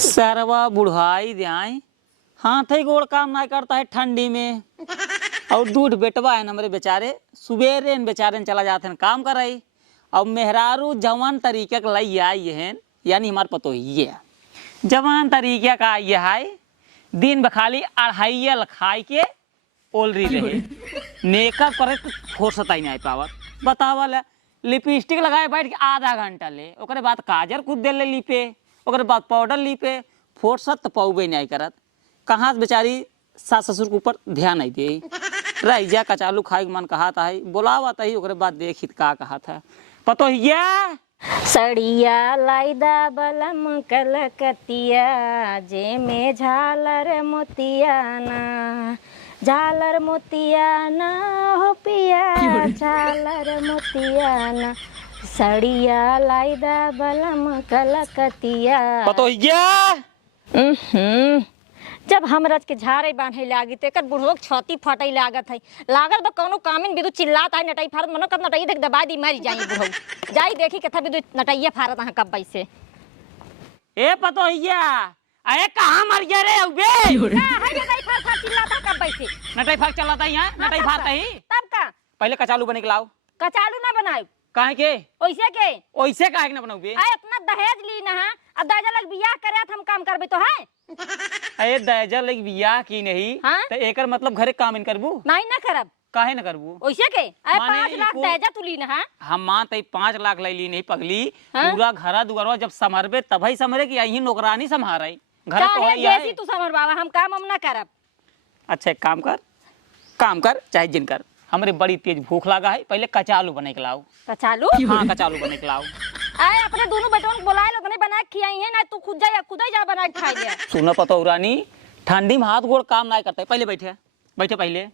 सरवा बुढ़ाई जाए हाथ ही गोड़ काम ना करता है ठंडी में। और दूध बेटवा है ना मेरे बेचारे, सुबेरे बेचारे चला जाते हैं काम कर रही। अब मेहरारू जवान तरीके का लाई आई है, यानी हमारे पतो ही है जवान तरीके का ये है। दिन बखाली अढ़ाई खाई के ओलरी रहे, मेकअप करे तो फुर्सत ही नहीं पावत। बतावल लिपस्टिक लगाए बैठ के आधा घंटा ले, ओकरे बाद काजर खुद दे ले लिपे, ओकरे बाद पाउडर लिपे, फुर्सत तो पाऊबे नहीं करत। कहाँ से बेचारी सास ससुर के ऊपर ध्यान नहीं दे रह जा। कचालू खाए के मन कहा था बोलावा ही, ओकरे बाद देखित का कहा था पतो हिया। सड़िया लाइदा बलम कलकतिया जे में झालर मोतियाना, झालर मोतियाना हो पिया झालर मोतियाना, सड़िया लाइदा बलम कलकतिया। पतो हिया जब हम रच के झाड़े बांधे लागी तो बुढ़ोक छाती फटे लागत है। लागल बा कौनो कामिन बिदु चिल्लात है नटाई फारत मनो कब नटाई देख दबा दी मर जाई बुढ़ो जाई देखी कथा बिदु नटाइया फारत है कब बैसे। ए पतो हिया अरे कहां मर गया रे उबे हां नटाई फार चिल्लाता कब बैसे। नटाई फार चलाता है यहां, नटाई फारता ही तब का पहले कचालू बने के लाओ। कचालू ना बनाओ काहे के ओइसे के ओइसे काहे ना बनाऊ बे। आ इतना दहेज ली ना अब दादा लग बियाह करे हम काम करबे तो है। अरे दहेजा लग बियाह की नहीं तो एकर मतलब घरे काम इन करबू नहीं ना करब। काहे ना करबू ओइसे के अरे 5 लाख दहेजा तू ली ना। हम मान तई 5 लाख ले ली नहीं पगली। पूरा घरा दुआरवा जब संभरबे तभी संभरे कि यही नौकरानी संभारे घर तो है जैसी तू समझ बाबा हम काम हम ना करब। अच्छा एक काम कर चाहे जिन कर, हमरे बड़ी तेज भूख लगा है, पहले कचालू बने के लाओ। कचालू हाँ कचालू बने के लाओ। आए अपने दोनों बेटों को बुलाए लोग ने बना के खियाई है ना, तू खुद जा बना के खा ले। सुनो पतो रानी ठंडी में हाथ गोड़ काम नहीं करते। पहले बैठे पहले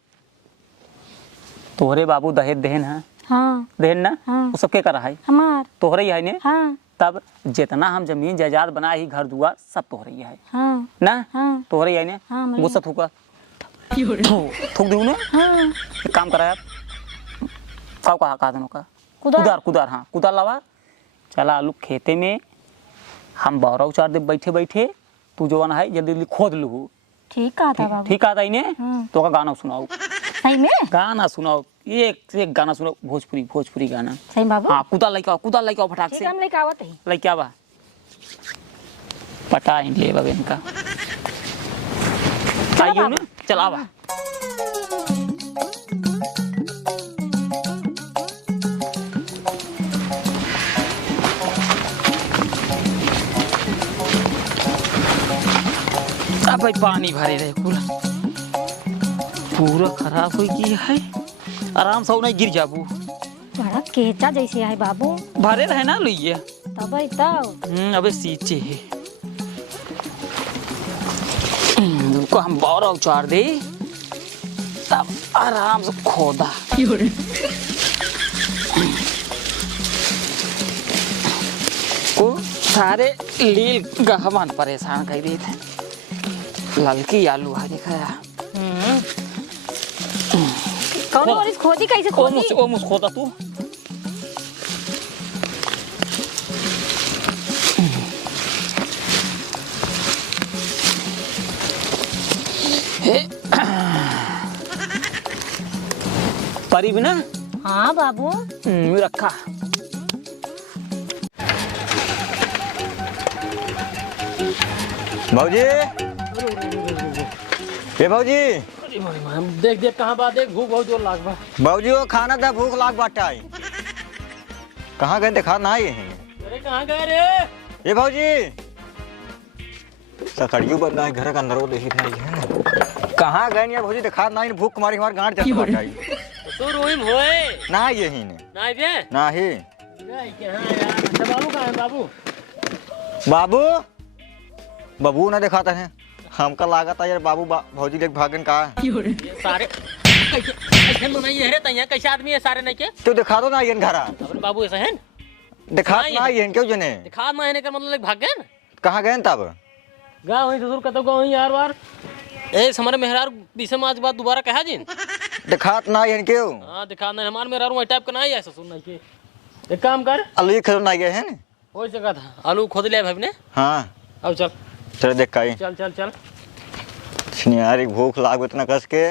तोहरे बाबू दहेज देहन है। हाँ देहन ना। हाँ। वो सबके कर है हमार तोहरे ही है ने। हाँ। तब जितना हम जमीन जायदाद बनाए ही घर दुआर सब तोहरे ही है। हाँ। ना। हाँ। तोहरे ही है ने। हाँ, गुस्सा थूका थूक दूं ने। हाँ। एक काम करा काव कहा दोनों का कुदार हाँ कुदार लावा चला आलू खेते में हम बौरा उचार दे बैठे बैठे तू जो है जल्दी खोद लू। ठीक आता बाबू ठीक आता इन्हें तो का गाना सुनाओ। सही में गाना सुनाओ एक गाना सुनाओ भोजपुरी गाना। सही बाबू हाँ कुदार लेके आओ फटाक से। हम लेके आवत है लेके आवा पटा इन ले बाबे इनका आइयो ना चल आवा। भाई पानी भरे रहे पूरा खराब हो गया है। आराम से नहीं गिर जाबू बड़ा केचा जैसे है बाबू भरे रहे ना लुइये तब अबे सींचे है उनको हम बौरा उचार दे तब आराम से खोदा। को सारे लील गहमान परेशान कर दिए थे। ललकी आलू है देखा कौन मोरिस खोदी कैसे खोदी ओ मुझ खोदा तू परी बिना। हाँ बाबू रखा भाऊजी ए भाऊजी देख कहाँ बात है भूख बहुत जोर लाग बा। भाऊजी वो खाना था भूख लाग बाटा है कहाँ गए देखा ना ये अरे कहाँ गए रे ये भाऊजी सखड़ियों बंदा है घर के अंदर वो देखी नहीं है कहाँ गए नहीं भाऊजी देखा ना ही भूख हमारी हमारे गांठ चलता बाटा है तो रोहिम होए ना यही ने ना ये ना ही बाबू कहाँ है बाबू बाबू ना दिखाता है हमका लागत है यार बाबू भौजी लेके भागन का सारे कैसे मनाई है रे तैया कैसे आदमी है सारे नहीं के तो दिखा दो ना ये घरा बाबू ऐसा है दिखा ना ये क्यों जने दिखा ना है का मतलब भाग गए कहाँ गए तब गाँव वहीं ससुर कतो गाँव यार बार ए हमारे मेहरार बीस मास बाद दोबारा कहा जिन दिखात ना ये क्यों हाँ दिखा ना हमारे मेहरार वही टाइप का ना है ससुर नहीं के एक काम कर आलू खरीद ना गए हैं हो जगह था आलू खोद लिया भाई ने हाँ अब चल चल देख काई चल चल चल। यार एक भूख लाग इतना कस के।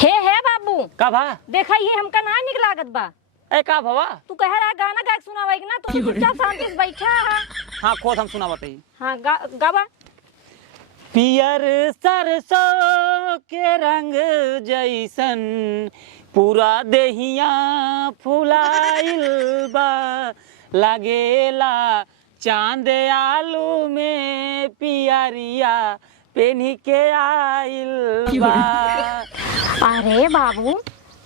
हे बाबू का भा देखा ये हमका ना निक लागत बा। ए का भवा तू कह रहा है गाना गा के सुनावेगी ना तो चुपचाप शांति से बैठा है। हाँ खोद हम सुना बताइए। हाँ गावा। पियर सरसों के रंग जैसन पूरा देहिया फुलाइल बा लागेला चांद आलू में पियरिया पेनी के आइल बा। अरे बाबू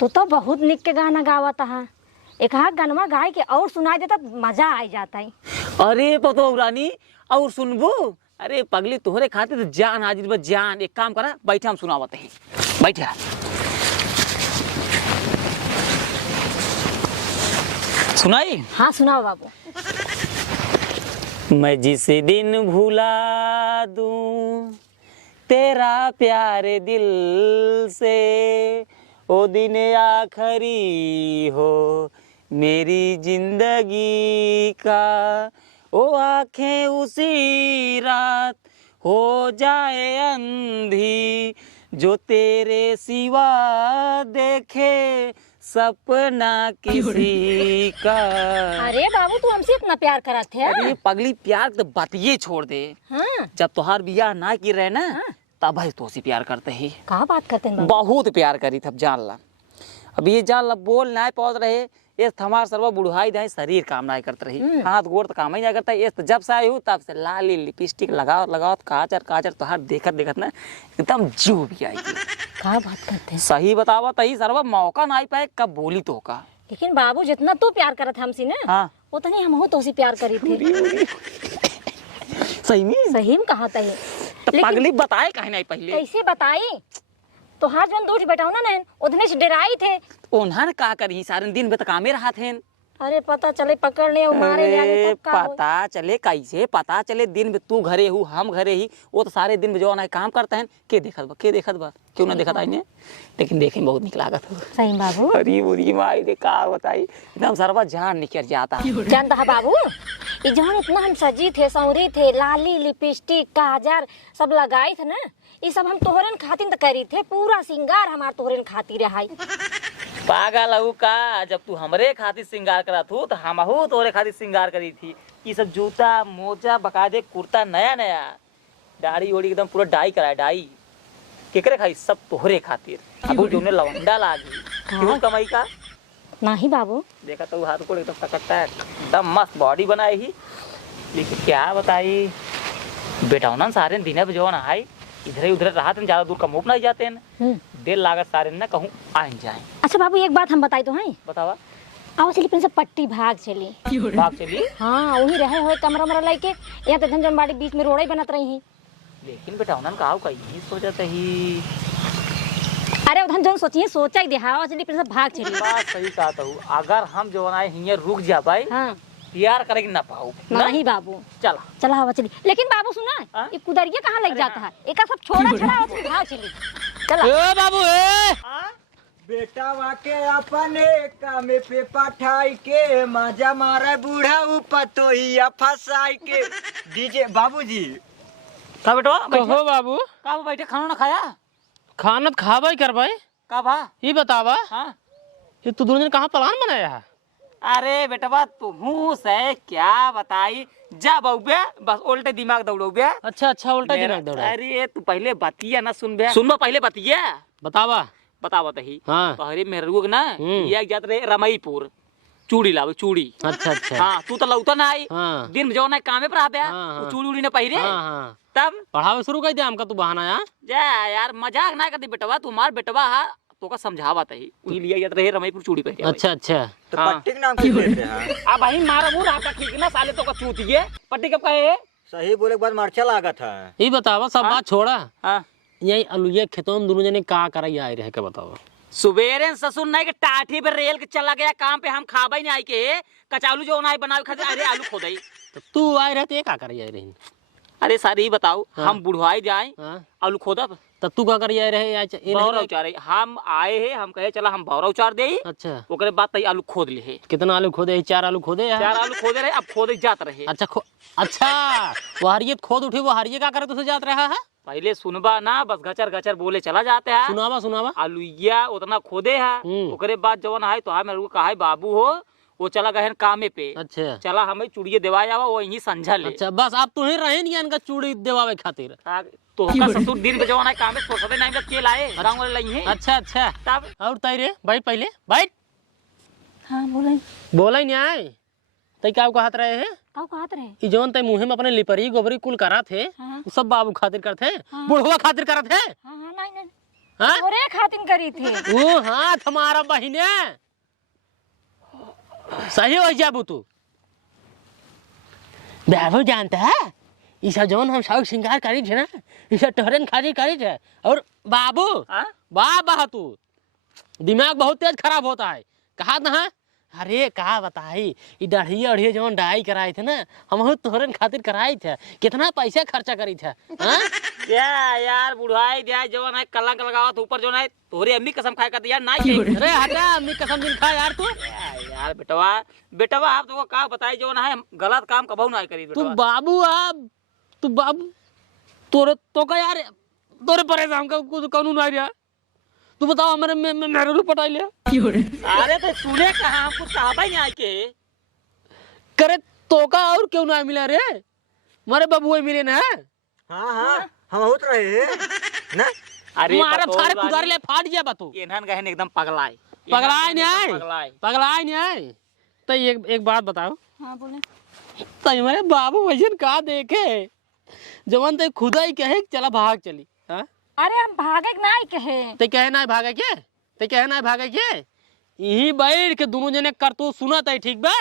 तू तो बहुत निक के गाना गावत है। एक हाथ गानवा गाय के और सुनाई देता मजा आ जाता है। अरे पतो रानी और सुनबो। अरे पगली तोहरे खातिर तो जान हाजिर बा जान। एक काम करा बैठे हम सुनावत है बैठे। सुनाई। हाँ सुनाओ बाबू। मैं जिस दिन भुला दूं तेरा प्यार दिल से ओ दिन आखरी हो मेरी जिंदगी का। ओ आंखें उसी रात हो जाए अंधी जो तेरे सिवा देखे सपना किसी का। अरे बाबू तू हमसे इतना प्यार करत है। अरे पगली प्यार तो बात ये छोड़ दे। हाँ जब तुहार बियाह ना की रहे ना तब भाई तो प्यार करते ही। कहा बात करते हैं बाबू? बहुत प्यार करी थब जान ला। अब ये जान ला बोल ना पहुंच रहे ये हमार सर्व बुढ़ाई दाई शरीर काम ना करते रही। हाथ गोड़ तो काम ही ना करता। ये तो जब से आई हूँ तब से लाली लिपस्टिक लगाओ लगाओ काजर काजर तुहार देखत देखत ना एकदम जीव भी आई। कहा बात करते हैं? सही बतावा तही सर्व मौका ना आई पाए कब बोली तो का। लेकिन बाबू जितना तू प्यार करत हमसे ना हाँ उतनी हम तो प्यार करी थे। सही में सही में कहा था ये। तो पगली बताए कहीं नहीं पहले। कैसे बताई? तो हाथ जन दूठ बैठा ना नैन उतने से डराई थे। उन्हन का करी सारे दिन में तो कामे रहा थे। अरे पता चले पकड़ ले और मारे ले आगे तब का होई? पता चले कैसे पता चले दिन में तू घरे हूँ हम घरे ही वो तो सारे दिन में जो ना काम करते हैं के देखत बा क्यों ना देखत आई ने। लेकिन देखे में बहुत निक लागत हो। सही बाबू। अरे बुरी माई दे का बताई एकदम सरवा जान निकल जाता। जानता है बाबू ये जहाँ इतना हम सजी थे सौरी थे लाली लिपस्टिक काजर सब लगाए थे ना ये सब हम तोहरन खातिर तो करी थे। पूरा सिंगार हमार तोहरन खातिर रहाई। पागल हूँ का जब तू हमरे खातिर श्रृंगार करा थू तो हमहू तोरे खातिर श्रृंगार करी थी। ये सब जूता मोजा बकायदे कुर्ता नया नया दाढ़ी ओढ़ी एकदम पूरा डाई कराए डाई केकरे खाई सब तोहरे खातिर। अब जो लवंडा लागी क्यों कमाई का नहीं बाबू। देखा तो हाथ को एकदम सकता है एकदम मस्त बॉडी बनाई ही। लेकिन क्या बताई बेटा ना सारे दिन जो ना आई इधर उधर रहा ज्यादा दूर का मुँह नहीं जाते हैं देर लागत सारे ना कहूँ आ जाए। अच्छा बाबू एक बात हम बताई तो हैं बतावा। आओ चली प्रिंस पट्टी भाग चली भाग चली। हाँ वही रहे हो कमरा मरा लेके यहाँ तो धनजनबाड़ी बीच में रोड़े बनत रही हैं। लेकिन बेटा उन्होंने कहा कहीं सोचत ही। अरे उधन जो सोचिए सोचा ही दे। हाँ चली प्रिंस भाग चली। बात सही कहता हूँ अगर हम जो है हियर रुक जा भाई हाँ प्यार करेगी ना पाओ नहीं बाबू। चला चला हवा चली। लेकिन बाबू सुना हाँ? ये कुदरिया कहाँ लग जाता है? एक सब छोड़ा छोड़ा चली भाग चली। चला ए बाबू ए बेटा वाके अपने काम पे पठाई के मजा मारे बूढ़ा ऊपर तो ही फसाई के डीजे बाबूजी। का बेटवा कहो बाबू का बैठे खाना ना खाया खाना तो खाबा ही कर भाई। का भा ये बतावा हाँ ये तू दोनों ने कहाँ प्लान बनाया है? अरे बेटवा तुम से क्या बताई जा बउबे बस उल्टे दिमाग दौड़ो बे। अच्छा अच्छा उल्टा दिमाग दौड़ा। अरे तू पहले बतिया ना सुनबा पहले बतिया बतावा बतावा तही। हाँ तोहरे मेहरुग ना ये जात रहे रमईपुर चूड़ी लावे चूड़ी। अच्छा अच्छा हाँ तू तो लौटा ना आई हाँ दिन में जो ना कामे पर आ हाँ। चूड़ी उड़ी ना पहिरे हाँ हाँ तब पढ़ावे शुरू कर दिया हमका तू बहाना यार। जा यार मजाक ना करती बेटवा तुम्हार बेटवा हा तो का समझावत है वही लिया जात रहे रमईपुर चूड़ी पहिरे। अच्छा अच्छा तो हाँ। पट्टी के नाम क्यों लेते हैं? अब भाई मारा वो रात ठीक ना साले तो का चूतिए पट्टी कब कहे। सही बोले के बाद मर्चा लागत है। ये बतावा सब बात छोड़ा हाँ यही अलुए खेतों में दोनों जने का कराई आए रहे के बतावा। सुबेरे ससुर नहीं के टाठी पे रेल के चला गया काम पे हम खाबा ही नहीं आई के कचालू जो ना बनावे खाते अरे आलू खोदाई। तो तू आए रहते का कराई आए रही? अरे सर ये बताओ, हाँ। हम बुढ़वाई जाए हाँ आलू खोदा तब तू का करिए रहे आज ये बौरा नहीं उचारे, हम आए हैं, हम कहे चला हम बौरा उचार दे, अच्छा ओकरे बाद तई आलू खोद ले है। कितना आलू खोदे 4 आलू खोदे यार 4 आलू खोदे रहे, अब खोदे जात रहे। अच्छा अच्छा वो हरियत खोद उठी, वो हरिये का करे तुझे जात रहा है पहले सुनबा ना, बस गचर गचर बोले चला जाते हैं। सुनावा सुनावा आलूया उतना खोदे है, ओकरे बाद जवन है तो है मेरे को कहा है बाबू हो, वो चला गए कामे पे। अच्छा चला हमें चूड़िए देवा जावा, वो यही समझा ले। अच्छा बस आप तू ही रहे नहीं इनका चूड़ी देवावे खातिर। तो का ससुर दिन पे जवन है कामे सोचते नहीं बस के लाए गांव वाले लाई है। अच्छा अच्छा तब और तई रे बैठ पहले बैठ। हाँ बोले बोला ही नहीं आए तई क्या कहत रहे हैं का कहत रहे। ई जवन तई मुंह में अपने लिपरी गोबरी कुल करा थे हाँ। वो सब बाबू खातिर करते हाँ। बुढ़वा खातिर करत है। हाँ हाँ नहीं हाँ तोरे खातिन करी थे। वो हाँ हमारा बहिने सही हो जाबू तू बाबू जानता है ई सब जवन हम सब श्रृंगार करी थे ना, ई सब टहरन खातिर करी थे। और बाबू हाँ? वाह वाह तू दिमाग बहुत तेज खराब होता है। कहा ना अरे कहा बताई ई दाढ़ी अढ़िए जवन डाई कराए थे ना, हम तोहरन खातिर कराई थे, कितना पैसा खर्चा करी थे। हाँ क्या यार बुढ़ाई दिया जवन है कलंक लगावत ऊपर जो है तोहरी अम्मी कसम खाए करती यार ना चाहिए। अरे हटा अम्मी कसम दिन खा यार तू। यार बेटवा बेटवा आप तो का बताई जो है गलत काम कबहू ना करी तू बेटवा। बाबू आप तू बाबू तोरे तो का यार तोरे परेशान का कुछ कानून आ रहा। तू बताओ हमारे मेरे रू पटाई लिया अरे तो सुने कहा हम कुछ कहा नहीं आए के करे तो का और क्यों ना मिला रे मारे बाबू मिले ना। हाँ हाँ हम होत रहे ना। अरे मारे सारे कुदार ले फाट गया बातू इन्हन गहन एकदम पगलाए पगलाए नहीं आए पगलाए पगलाए नहीं आए। तो एक बात बताओ हाँ बोले तो हमारे बाबू वजन का देखे जवन ते खुदा ही कहे चला भाग चली। हाँ अरे हम भागे नहीं कहे। ते कहे ना भागे के ते कहे ना भागे के यही बैठ के दोनों जने करतूत सुनत है ठीक बा।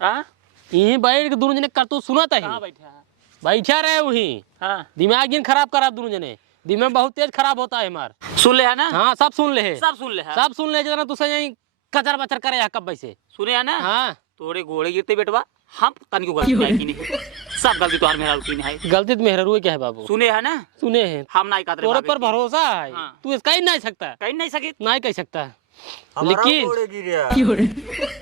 हाँ यही बैठ के दोनों जने करतूत सुनत है कहाँ बैठे हैं? बैठा रहे वही हाँ दिमाग जिन खराब करा दोनों जने दिमाग बहुत तेज खराब होता है हमार। सुन ले है ना हाँ सब सुन ले सब सुन ले है सब सुन ले जना तुझसे यही कचर बचर करे कब वैसे सुने है ना। हाँ तोड़े घोड़े गिरते बेटवा हम तन को गलती है कि नहीं, सब गलती तो मेरा की नहीं है। गलती तो मेहरा क्या है बाबू सुने है ना सुने हैं हम नहीं कहते तोरे पर भरोसा है हाँ। तू इसका ही नहीं सकता कहीं नहीं सकी। नहीं कह सकता हमारा लेकिन घोड़े गिरे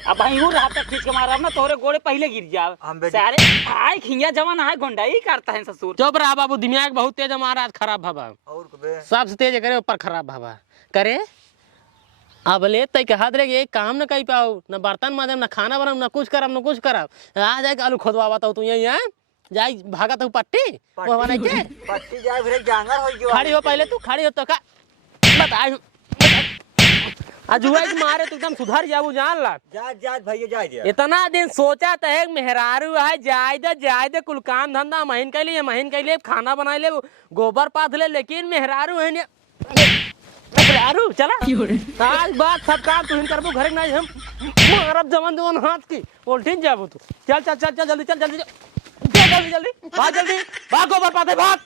अब भाई हूँ रात तक खींच के मारा ना तोरे गोड़े पहले गिर जाओ हम बेटे- सारे आए खिंगा जवान है गुंडाई करता है ससुर। चुप रहा बाबू दिमाग बहुत तेज हमारा आज खराब भाबा और कबे सबसे तेज करे ऊपर खराब भाबा करे। अब ले तय कहा दे ये काम न कही पाओ न बर्तन माजम न खाना बनाऊ न कुछ करब न कुछ करब आ जाए आलू खोदवा तू यहाँ जाए भागा तू पट्टी वो बना के पट्टी जाए फिर जांगर हो गयो। खड़ी हो पहले तू खड़ी हो तो का बता आज हुआ कि मारे तो एकदम सुधर जाबू जान ला। जा जा भैया जा दिया इतना दिन सोचा है मेहरारू है जाए दे कुल काम धंधा महीन के लिए खाना बना ले गोबर पाथ ले, लेकिन मेहरारू है मेहरारू चला आज बात सब काम तुम करबो घर नहीं हम मारब जवन जवन हाथ की उल्टीन जाबो तू चल चल चल चल जल्दी चल जल्दी जल्दी जल्दी भाग गोबर पाथे भाग।